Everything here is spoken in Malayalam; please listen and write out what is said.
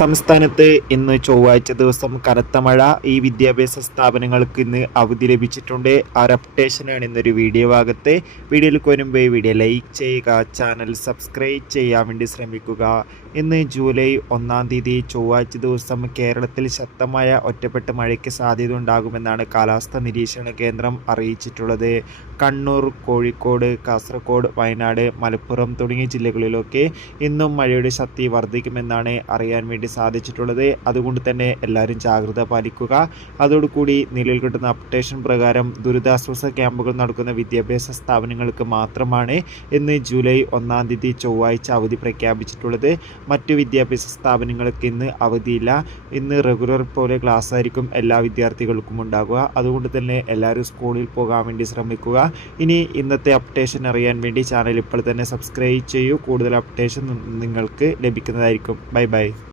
സംസ്ഥാനത്ത് ഇന്ന് ചൊവ്വാഴ്ച ദിവസം കനത്ത മഴ. ഈ വിദ്യാഭ്യാസ സ്ഥാപനങ്ങൾക്ക് ഇന്ന് അവധി ലഭിച്ചിട്ടുണ്ട്. ആ ഒരു അപ്ഡേഷനാണ് ഇന്നൊരു വീഡിയോ ഭാഗത്ത്. വീഡിയോയിൽ വരുമ്പോൾ വീഡിയോ ലൈക്ക് ചെയ്യുക, ചാനൽ സബ്സ്ക്രൈബ് ചെയ്യാൻ വേണ്ടി ശ്രമിക്കുക. ഇന്ന് ജൂലൈ 1-ാം തീയതി ചൊവ്വാഴ്ച ദിവസം കേരളത്തിൽ ശക്തമായ ഒറ്റപ്പെട്ട മഴയ്ക്ക് സാധ്യത ഉണ്ടാകുമെന്നാണ് കാലാവസ്ഥാ നിരീക്ഷണ കേന്ദ്രം അറിയിച്ചിട്ടുള്ളത്. കണ്ണൂർ, കോഴിക്കോട്, കാസർഗോഡ്, വയനാട്, മലപ്പുറം തുടങ്ങിയ ജില്ലകളിലൊക്കെ ഇന്നും മഴയുടെ ശക്തി വർദ്ധിക്കുമെന്നാണ് അറിയാൻ വേണ്ടി സാധിച്ചിട്ടുള്ളത്. അതുകൊണ്ട് തന്നെ എല്ലാവരും ജാഗ്രത പാലിക്കുക. അതോടുകൂടി നിലവിൽ കിട്ടുന്ന അപ്ഡേഷൻ പ്രകാരം ദുരിതാശ്വാസ ക്യാമ്പുകൾ നടക്കുന്ന വിദ്യാഭ്യാസ സ്ഥാപനങ്ങൾക്ക് മാത്രമാണ് ഇന്ന് ജൂലൈ 1-ാം തീയതി ചൊവ്വാഴ്ച അവധി പ്രഖ്യാപിച്ചിട്ടുള്ളത്. മറ്റു വിദ്യാഭ്യാസ സ്ഥാപനങ്ങൾക്ക് ഇന്ന് അവധിയില്ല. ഇന്ന് റെഗുലർ പോലെ ക്ലാസ് ആയിരിക്കും എല്ലാ വിദ്യാർത്ഥികൾക്കും ഉണ്ടാകുക. അതുകൊണ്ട് തന്നെ എല്ലാവരും സ്കൂളിൽ പോകാൻ വേണ്ടി ശ്രമിക്കുക. ഇനി ഇന്നത്തെ അപ്ഡേഷൻ അറിയാൻ വേണ്ടി ചാനൽ ഇപ്പോൾ തന്നെ സബ്സ്ക്രൈബ് ചെയ്യൂ. കൂടുതൽ അപ്ഡേഷൻ നിങ്ങൾക്ക് ലഭിക്കുന്നതായിരിക്കും. Bye bye.